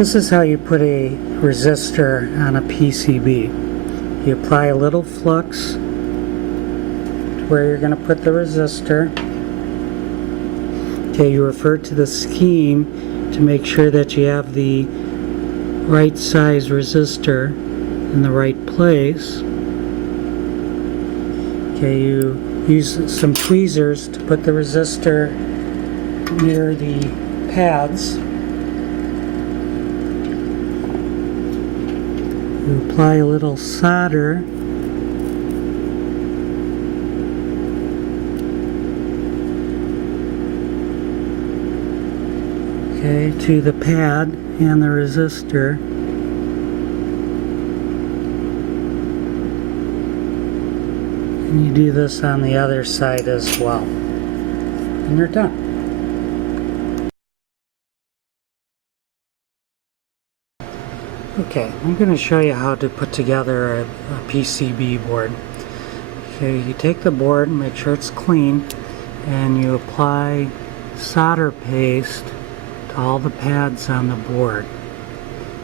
This is how you put a resistor on a PCB. You apply a little flux to where you're going to put the resistor. Okay, you refer to the scheme to make sure that you have the right size resistor in the right place. Okay, you use some tweezers to put the resistor near the pads. You apply a little solder. Okay, to the pad and the resistor. And you do this on the other side as well. And you're done. Okay, I'm going to show you how to put together a PCB board. Okay, you take the board and make sure it's clean, and you apply solder paste to all the pads on the board.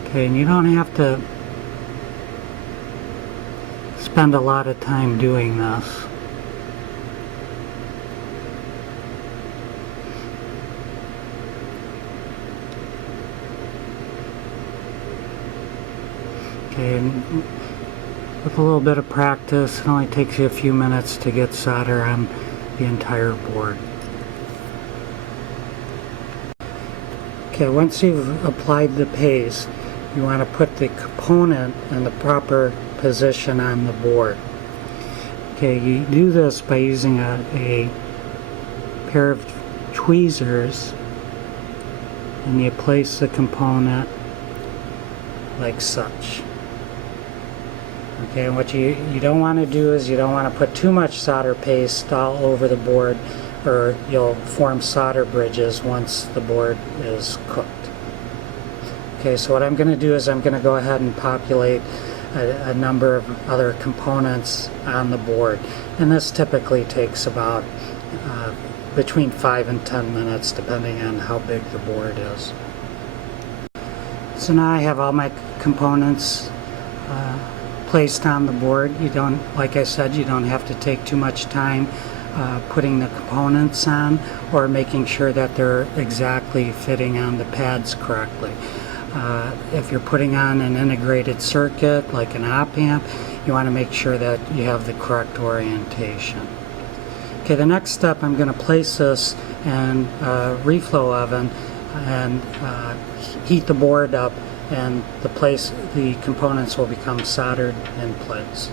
Okay, and you don't have to spend a lot of time doing this. Okay, and with a little bit of practice, it only takes you a few minutes to get solder on the entire board. Okay, once you've applied the paste, you want to put the component in the proper position on the board. Okay, you do this by using a pair of tweezers, and you place the component like such. Okay, and what you don't want to do is you don't want to put too much solder paste all over the board, or you'll form solder bridges once the board is cooked. Okay, so what I'm going to do is I'm going to go ahead and populate a number of other components on the board, and this typically takes about between 5 and 10 minutes depending on how big the board is. So now I have all my components placed on the board. You don't, like I said, you don't have to take too much time putting the components on or making sure that they're exactly fitting on the pads correctly. If you're putting on an integrated circuit like an op-amp, you want to make sure that you have the correct orientation. Okay, the next step, I'm going to place this in a reflow oven and heat the board up, and the components will become soldered in place.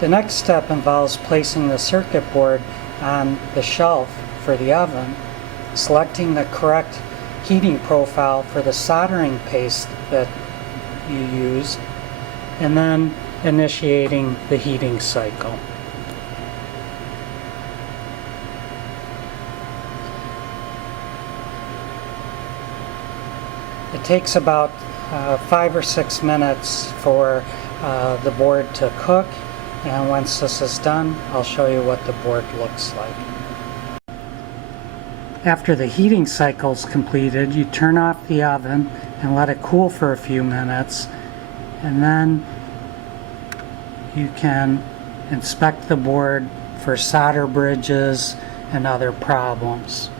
The next step involves placing the circuit board on the shelf for the oven, selecting the correct heating profile for the soldering paste that you use, and then initiating the heating cycle. It takes about 5 or 6 minutes for the board to cook, and once this is done, I'll show you what the board looks like. After the heating cycle is completed, you turn off the oven and let it cool for a few minutes, and then you can inspect the board for solder bridges and other problems.